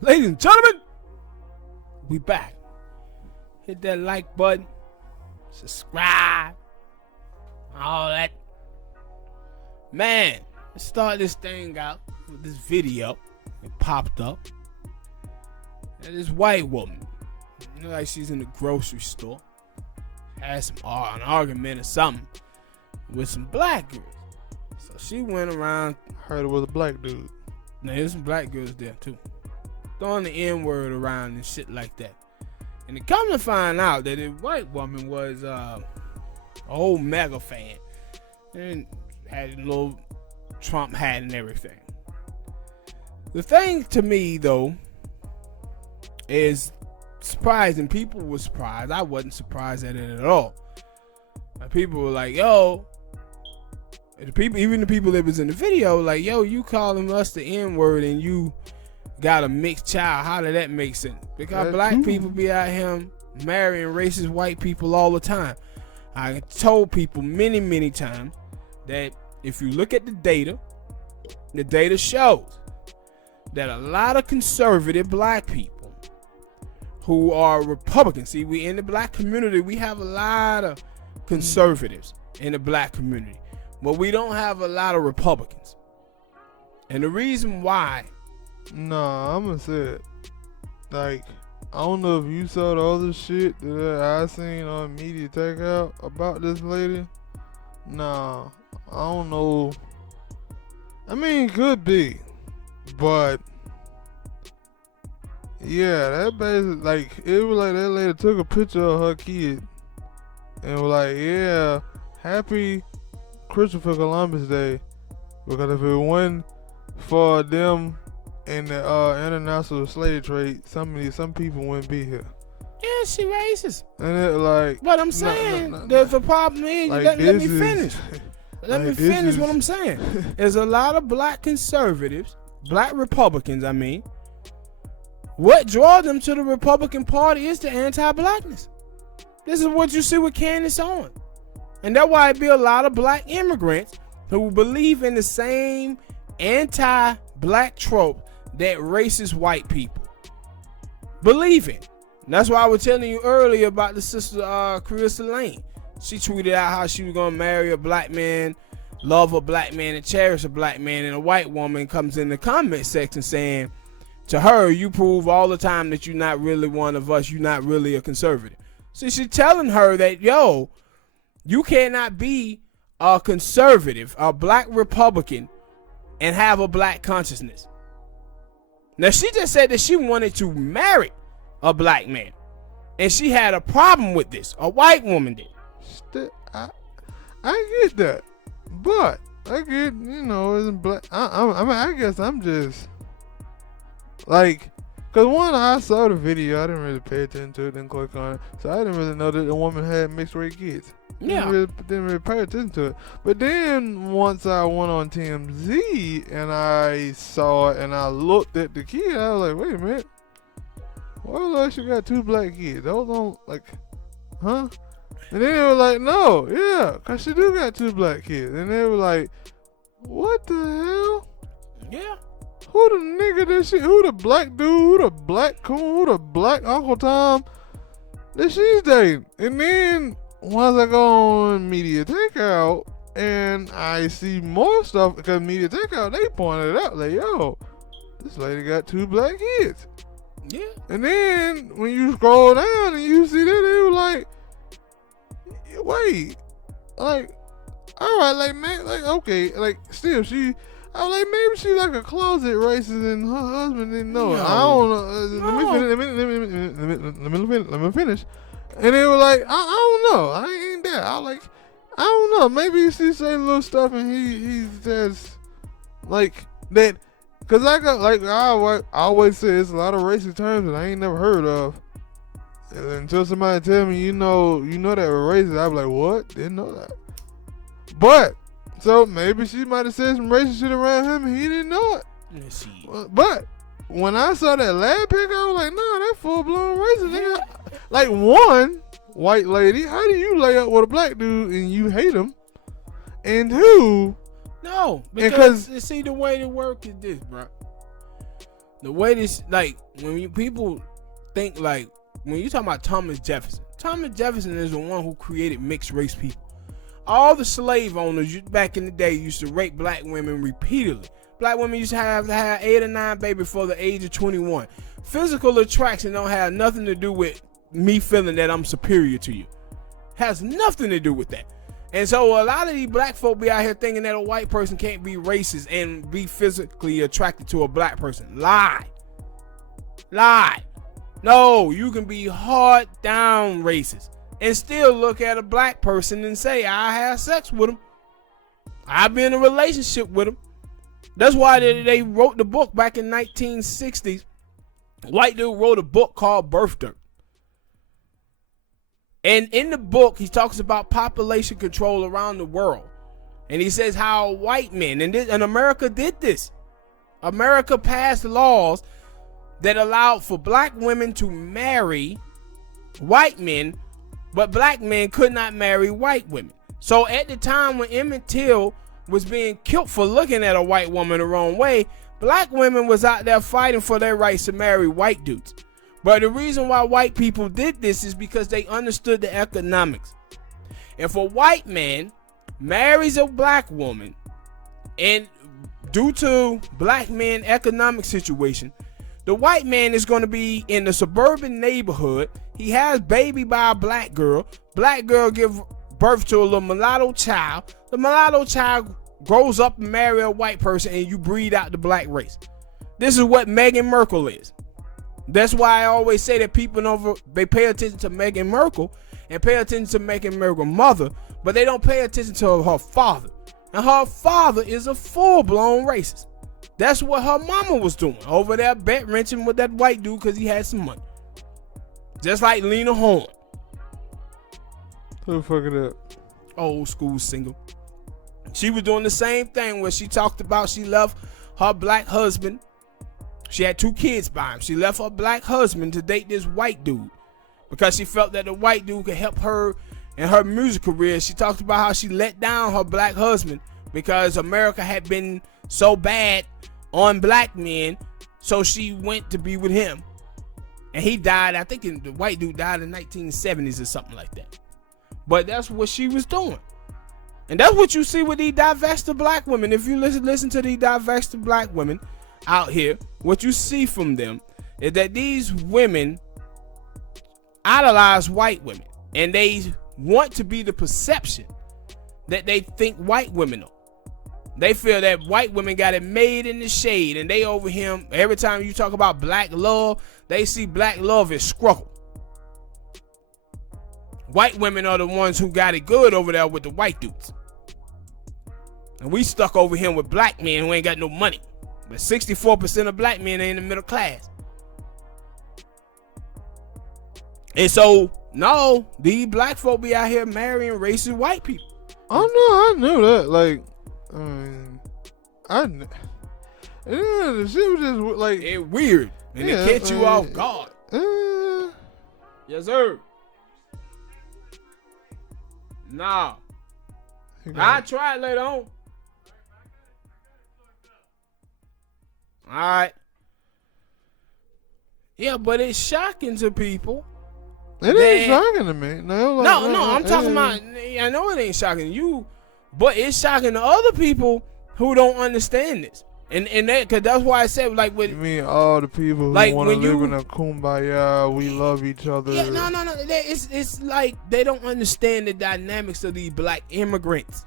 Ladies and gentlemen, we back. Hit that like button, subscribe, all that. Man, let's start this thing out with this video. It popped up. And this white woman, like she's in the grocery store, had an argument or something with some black girls. So she went around. Heard it was a black dude. Now there's some black girls there too, throwing the N-word around and shit like that. And it come to find out that the white woman was a whole mega fan and had a little Trump hat and everything. The thing to me though is surprising. People were surprised. I wasn't surprised at it at all. Like, people were like, yo, even the people that was in the video, like, yo, you calling us the N-word and you got a mixed child. How did that make sense? Because That's black true. people be out here marrying racist white people all the time. I told people many, many times that if you look at the data shows that a lot of conservative black people who are Republicans, see, we in the black community, we have a lot of conservatives in the black community, but we don't have a lot of Republicans. And the reason why, Nah, I'm gonna say it. Like, I don't know if you saw the other shit that I seen on Media Takeout about this lady. Nah, I don't know. I mean, could be, but yeah, that basically, like, it was like that lady took a picture of her kid and was like, yeah, happy Christopher Columbus Day, because if it wasn't for them in the international slave trade, some people wouldn't be here. yeah, she racist. And it like, But I'm saying, the problem is, like, let me this is- finish. Let me like, this finish is- what I'm saying. There's a lot of black conservatives, black Republicans, I mean. What draws them to the Republican Party is the anti-blackness. This is what you see with Candace Owens. And that's why it be a lot of black immigrants who believe in the same anti-black trope that racist white people believe in. And that's why I was telling you earlier about the sister Carissa Lane. She tweeted out how she was going to marry a black man, love a black man, and cherish a black man. And a white woman comes in the comment section saying to her, you prove all the time that you're not really one of us. You're not really a conservative. So she's telling her that, yo, you cannot be a conservative, a black Republican, and have a black consciousness. Now, she just said that she wanted to marry a black man. And she had a problem with this. A white woman did. I get that, but I get, isn't black. I mean, I guess I'm just like, cause one, I saw the video, I didn't really pay attention to it, didn't click on it, so I didn't really know that the woman had mixed race kids. Yeah. Didn't really pay attention to it. But then once I went on TMZ and I saw it and I looked at the kid, I was like, wait a minute, why was she got two black kids? Those don't, like, huh? And then they were like, no, yeah, cause she do got two black kids. And they were like, what the hell? Yeah. Who the nigga that shit? Who the black dude? Who the black coon? Who the black Uncle Tom that she's dating? And then once I go on Media Takeout and I see more stuff, because Media Takeout, they pointed it out, like, yo, this lady got two black kids. Yeah. And then when you scroll down and you see that, they were like, wait, like, all right, like, man, like, okay, like, still, I was like, maybe she like a closet racist and her husband didn't know it. No. I don't know. Let me finish. And they were like, I don't know. I ain't there. I was like, I don't know. Maybe she say little stuff and he says like that. Cause I always say it's a lot of racist terms that I ain't never heard of. And until somebody tell me, you know that we're racist, I be like, what? Didn't know that. But so maybe she might have said some racist shit around him and he didn't know it. Let's see. But when I saw that lab pic, I was like, nah, that full blown racist. Nigga. Like, one, white lady, how do you lay up with a black dude and you hate him? And two, No, because see, the way it work is this, bro. The way this, like, when people think, like, when you talk about Thomas Jefferson is the one who created mixed race people. All the slave owners back in the day used to rape black women repeatedly. Black women used to have 8 or 9 babies before the age of 21. Physical attraction don't have nothing to do with me feeling that I'm superior to you. Has nothing to do with that. And so a lot of these black folk be out here thinking that a white person can't be racist and be physically attracted to a black person. Lie. No, you can be hard down racist and still look at a black person and say, I have sex with him. I've been in a relationship with him. That's why they wrote the book back in 1960s. White dude wrote a book called Birth Dirt. And in the book, he talks about population control around the world. And he says how white men, and America did this. America passed laws that allowed for black women to marry white men, but black men could not marry white women. So at the time when Emmett Till was being killed for looking at a white woman the wrong way, black women was out there fighting for their rights to marry white dudes. But the reason why white people did this is because they understood the economics. If a white man marries a black woman, and due to black men economic situation, the white man is going to be in the suburban neighborhood. He has baby by a black girl. Black girl give birth to a little mulatto child. The mulatto child grows up and marry a white person, and you breed out the black race. This is what Meghan Markle is. That's why I always say that people they pay attention to Meghan Markle and pay attention to Meghan Markle's mother, but they don't pay attention to her father. And her father is a full-blown racist. That's what her mama was doing over there, bet wrenching with that white dude because he had some money. Just like Lena Horne. Who the fuck is that? Old school single. She was doing the same thing where she talked about she left her black husband. She had 2 kids by him. She left her black husband to date this white dude because she felt that the white dude could help her in her music career. She talked about how she let down her black husband because America had been so bad on black men, so she went to be with him. And he died, I think the white dude died in the 1970s or something like that. But that's what she was doing. And that's what you see with these divested black women. If you listen to these divested black women out here, what you see from them is that these women idolize white women, and they want to be the perception that they think white women are. They feel that white women got it made in the shade, and they over him. Every time you talk about black love, they see black love as struggle. White women are the ones who got it good over there with the white dudes, and we stuck over here with black men who ain't got no money. But 64% of black men ain't in the middle class. And so, no, these black folk be out here marrying racist white people. Oh no, I knew that. Like, I mean, the shit was just like it weird, and it catch you off guard. Yes, sir. Nah, I try it later on. All right. Yeah, but it's shocking to people. It ain't shocking to me. No, I'm talking about. I know it ain't shocking to you, but it's shocking to other people who don't understand this. And that, cause that's why I said, like, with you mean all the people who like, want to live in a kumbaya, we love each other. Yeah, no. It's like they don't understand the dynamics of these black immigrants.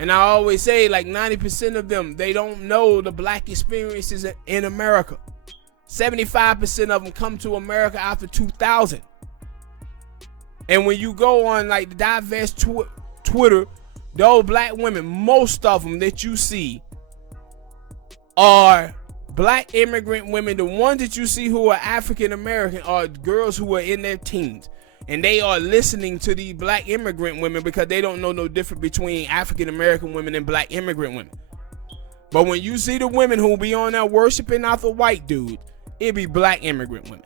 And I always say, like, 90% of them, they don't know the black experiences in America. 75% of them come to America after 2000. And when you go on, like, the diverse Twitter, those black women, most of them that you see are black immigrant women. The ones that you see who are African American are girls who are in their teens. And they are listening to the black immigrant women because they don't know no difference between African American women and black immigrant women. But when you see the women who be on there worshiping after white dudes, it be black immigrant women.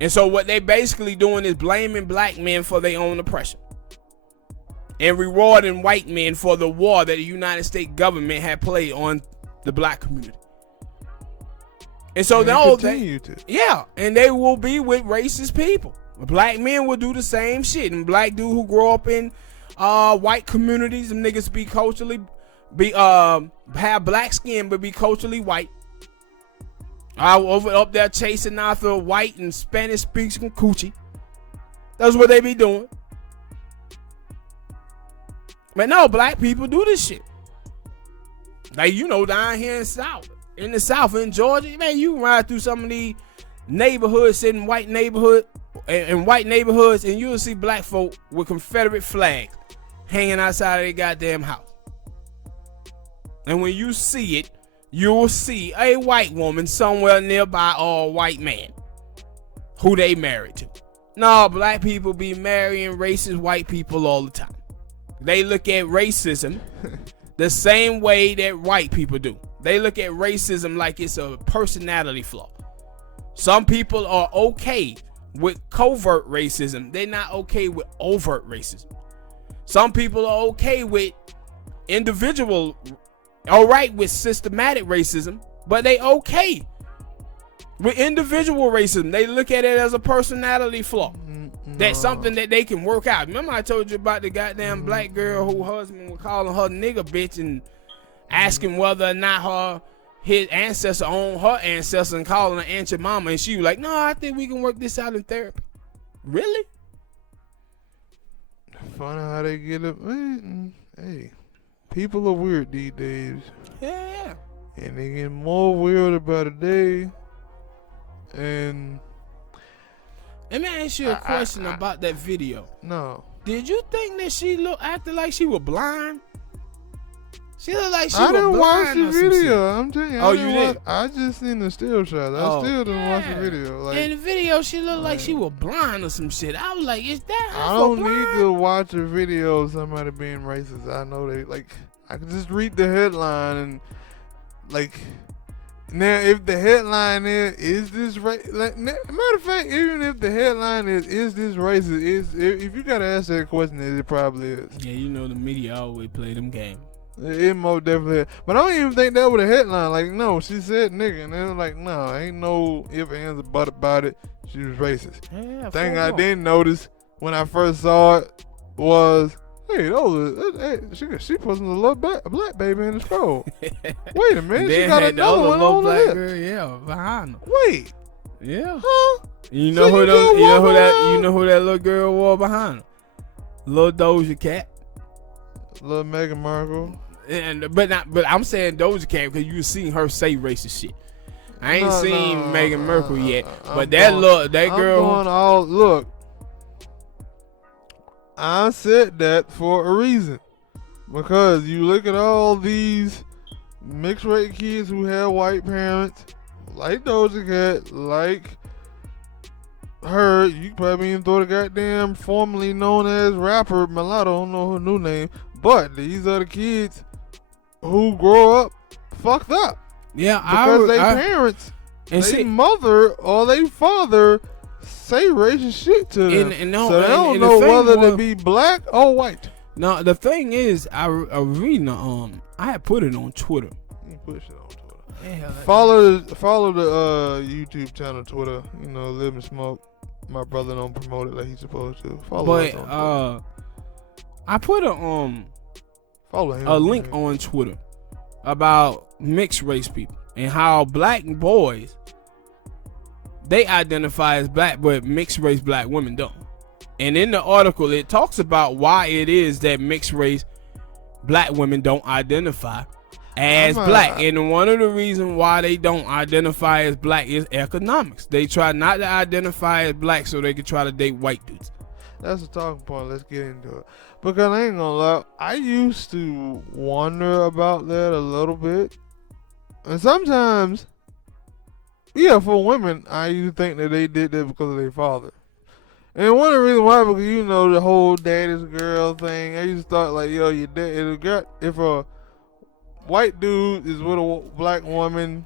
And so what they basically doing is blaming black men for their own oppression and rewarding white men for the war that the United States government had played on the black community. And so and they will be with racist people. Black men will do the same shit. And black dude who grow up in white communities, them niggas be culturally have black skin but be culturally white. Up there chasing after white and Spanish speaking coochie. That's what they be doing. But no, black people do this shit. Like, down here in the South, in Georgia, man, you ride through some of these neighborhoods, in white neighborhoods, and you'll see black folk with Confederate flags hanging outside of their goddamn house. And when you see it, you'll see a white woman somewhere nearby or a white man who they married to. No, black people be marrying racist white people all the time. They look at racism the same way that white people do. They look at racism like it's a personality flaw. Some people are okay with covert racism. They're not okay with overt racism. Some people are okay with alright with systematic racism, but they okay with individual racism. They look at it as a personality flaw. That's something that they can work out. Remember I told you about the goddamn black girl whose husband was calling her nigga bitch and asking whether or not his ancestor owned her ancestor and calling her Aunt your mama, and she was like, no, I think we can work this out in therapy. Really? Funny how they get it. Hey, people are weird these days. Yeah. And they get more weird by the day. And let me ask you a question about that video. No. Did you think that she acted like she was blind? She looked like she was blind. I didn't watch the video. I'm telling you. Oh, you did? I just seen the still shot. I still didn't watch the video. In the video, she looked like she was blind or some shit. I was like, is that her? I don't need to watch a video of somebody being racist. I know I can just read the headline and now if the headline is this racist? Matter of fact, even if the headline is this racist? If you gotta ask that question, it probably is. Yeah, the media always play them games. It most definitely is. But I don't even think that was a headline. Like, no, she said nigga. And they were like, no, ain't no if, ands, or but about it. She was racist. Yeah, thing I didn't notice when I first saw it was, hey, she posting a little black baby in the scroll. Wait a minute, she got another one on the hip. Girl, behind her. Wait. Yeah. Huh? You know who that little girl wore behind her? Little Doja Cat. Little Meghan Markle. But I'm saying Doja Cat because you seen her say racist shit. I ain't seen Meghan Markle yet, but that girl. Look, I said that for a reason, because you look at all these mixed race kids who have white parents, like Doja Cat, like her. You probably even throw the goddamn formerly known as rapper Mulatto. I don't know her new name. But these are the kids who grow up fucked up. Yeah, because their parents, their mother or their father say racist shit to them. So they don't know whether to be black or white. No, the thing is, I was reading I had put it on Twitter. You push it on Twitter. Yeah, follow the YouTube channel Twitter. Lib&Smoke. My brother don't promote it like he's supposed to. Follow us on Twitter. I put a link on Twitter about mixed race people and how black boys, they identify as black, but mixed race black women don't. And in the article, it talks about why it is that mixed race black women don't identify as black. And one of the reasons why they don't identify as black is economics. They try not to identify as black so they can try to date white dudes. That's a talking point. Let's get into it. Because I ain't gonna lie, I used to wonder about that a little bit. And sometimes, for women, I used to think that they did that because of their father. And one of the reasons why, because the whole daddy's girl thing, I used to thought like, your dad, if a white dude is with a black woman,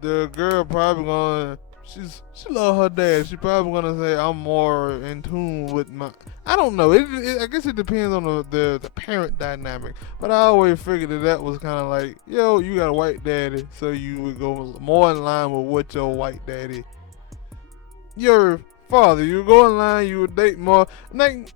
the girl probably gonna she love her dad. She probably gonna say I'm more in tune with my. I don't know. I guess it depends on the parent dynamic. But I always figured that was kind of like, yo, you got a white daddy, so you would go more in line with what your white daddy, your father. You would go in line. You would date more. Like,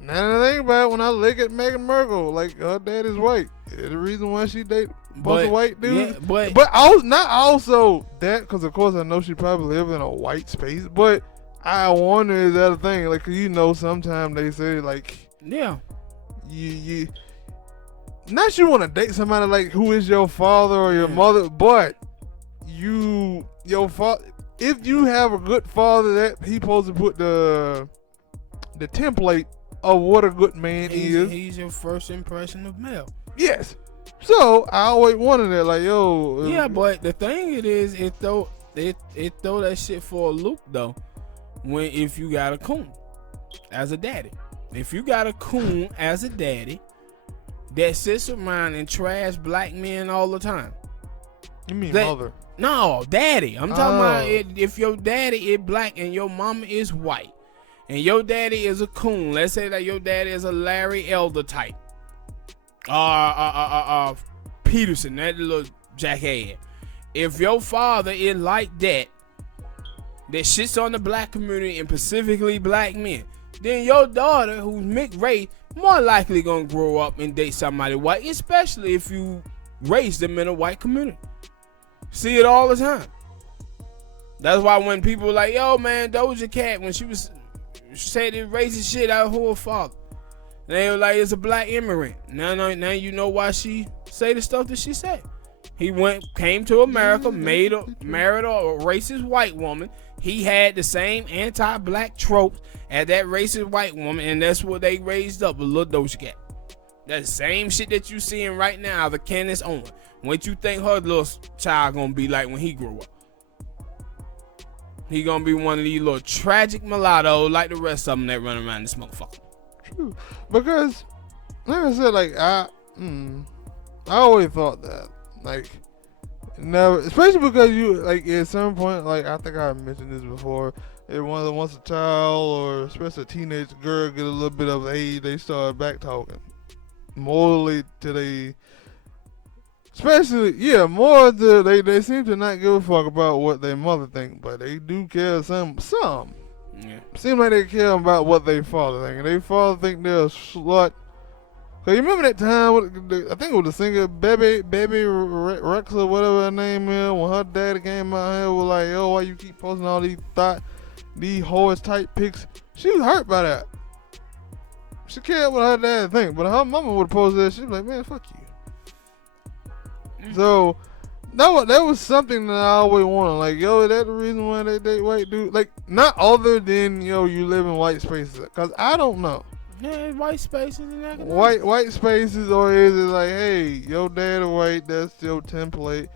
now I think about it, when I look at Meghan Markle, like her dad is white. It's the reason why she date a bunch of white dudes. Yeah, but not also that, because of course I know she probably lives in a white space. But I wonder, is that a thing? Like, you know, sometimes they say like, yeah, you not you want to date somebody like who is your father or your mother, but your father. If you have a good father, that he supposed to put the template of what a good man is. He's your first impression of male. Yes. So I always wanted that, like, yo. Yeah, but the thing it throw that shit for a loop though. If you got a coon as a daddy, if you got a coon as a daddy that sits around and trash black men all the time. You mean mother? No, daddy. I'm talking about if your daddy is black and your mama is white, and your daddy is a coon. Let's say that your daddy is a Larry Elder type. Peterson, that little jackhead. If your father is like that shits on the black community and specifically black men, then your daughter, who's mixed race, more likely gonna grow up and date somebody white, especially if you raise them in a white community. See it all the time. That's why when people are like, yo man, Doja Cat, when she said it racist shit out of her father, they were like, it's a black immigrant. Now you know why she say the stuff that she said. He came to America, married a racist white woman. He had the same anti-black tropes as that racist white woman, and that's what they raised up with little Doja Cat. That same shit that you seeing right now, the Candace Owens. What you think her little child gonna be like when he grow up? He gonna be one of these little tragic mulattoes like the rest of them that run around and smoke fuck. True. Because, like I said, like I always thought that, like, never, especially because you, like, at some point, like, I think I mentioned this before, everyone once a child or especially a teenage girl get a little bit of age, they start back talking morally to they, especially they seem to not give a fuck about what their mother think, but they do care some. Yeah. Seem like they care about what their father think. And their father think they're a slut. Cause you remember that time? I think it was the singer Baby Rex or whatever her name is. When her daddy came out here, was like, "Yo, why you keep posting all these horse type pics?" She was hurt by that. She cared what her dad think, but her mama would post that. She was like, "Man, fuck you." So that was something that I always wanted. Like, yo, is that the reason why they date white dudes? Like, not other than, yo, you live in white spaces. Cause I don't know. Yeah, white spaces and that. White spaces, or is it like, hey, your dad is white, that's your template?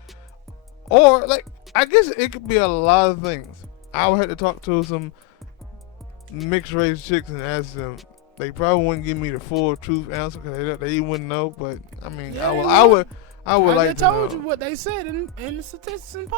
Or, like, I guess it could be a lot of things. I would have to talk to some mixed race chicks and ask them. They probably wouldn't give me the full truth answer because they wouldn't know. But I mean, I would like to know. I told you what they said in the statistics and